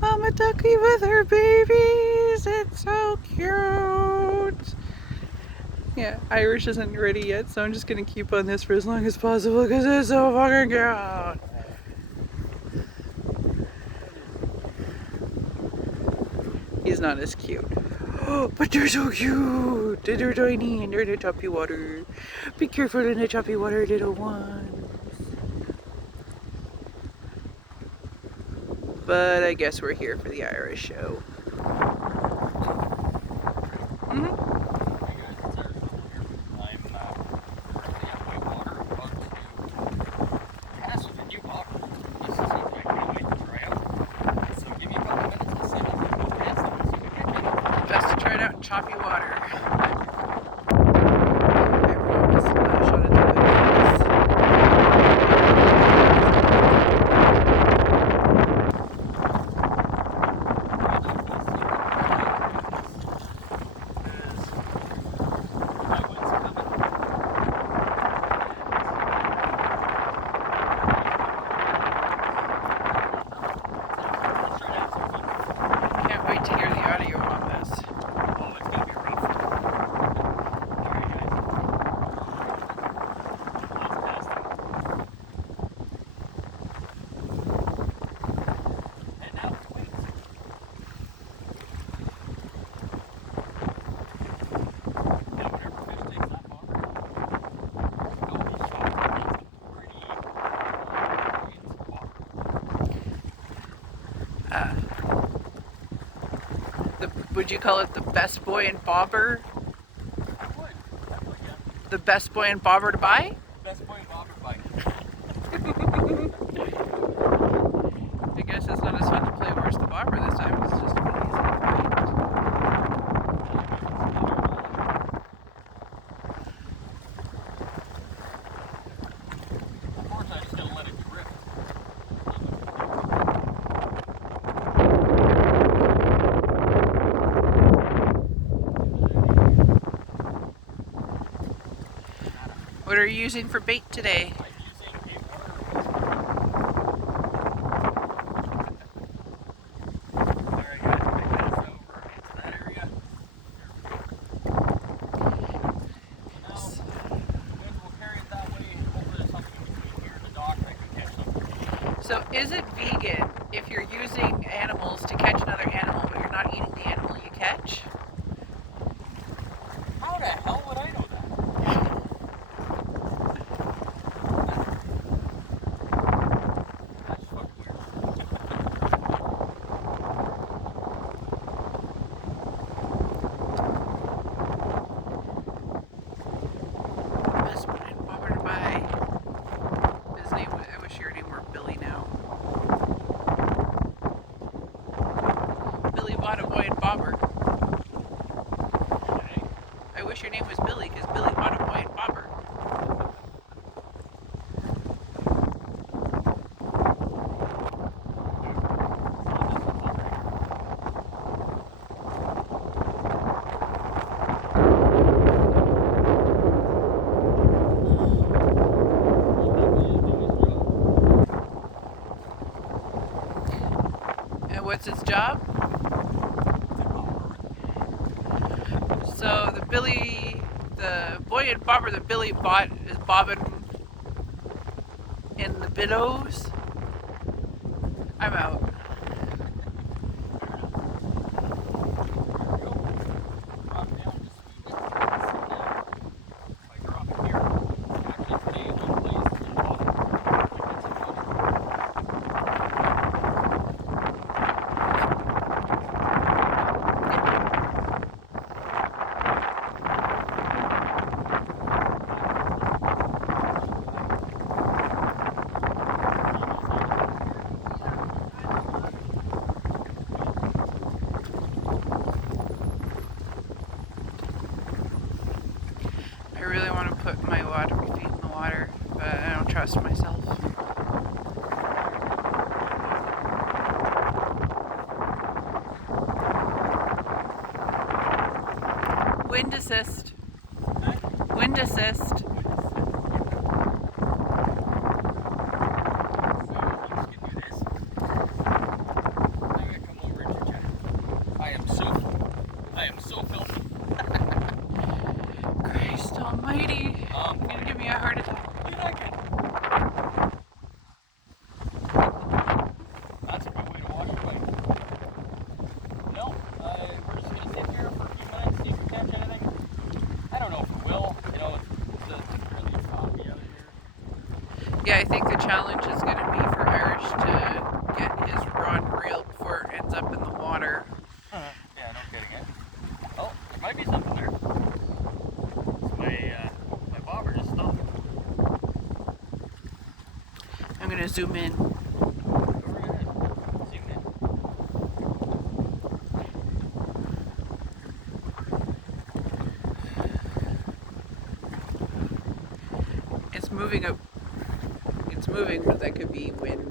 Mama ducky with her babies. It's so cute. Yeah, Irish isn't ready yet, so I'm just gonna keep on this for as long as possible because it's so fucking cute. He's not as cute. But they're so cute! They're tiny and they're in the choppy water. Be careful in the choppy water, little ones. But I guess we're here for the Irish show. Best to try it out in choppy water. Everyone was shot at the windows. Can't wait to hear the audio on this. Would you call it the best boy and bobber? The best boy and bobber to buy? Best boy and bobber bike. I guess it's not as fun to play Where's the Bobber this time. It's just really easy to find. Of course, I just gotta let it drift. What are you using for bait today? I'm using a water. Alright guys, I cast over into that area. Now, we'll carry it that way. Hopefully there's something between here and the dock that I can catch something. So is it vegan if you're using animals to catch another animal but you're not eating the animal you catch? How the hell would I know that? That's fucking weird. Best boy and bobber to buy. His name, I wish your name were Billy now. Billy bought a boy and bobber. Okay. I wish your name was Billy because Billy bought a boy and bobber. And what's its job? So the boy and bobber that Billy bought is bobbing in the billows. I'm out. I really want to put my feet in the water, but I don't trust myself. Wind assist. Wind assist. am so filthy. Christ almighty. Um, You're gonna give me a heart attack. Dude, I can. That's a good way to wash your bike. No, we're just gonna sit here for a few minutes, see if we catch anything. I don't know if we will. You know, it's really choppy out here. Yeah, I think the challenge is gonna be for Irish to get his rod reeled before it ends up in the water. Yeah, no kidding, eh? Oh, there might be something there. My bobber just stopped. I'm gonna zoom in. Go right ahead. Zoom in. It's moving up. It's moving, but that could be wind.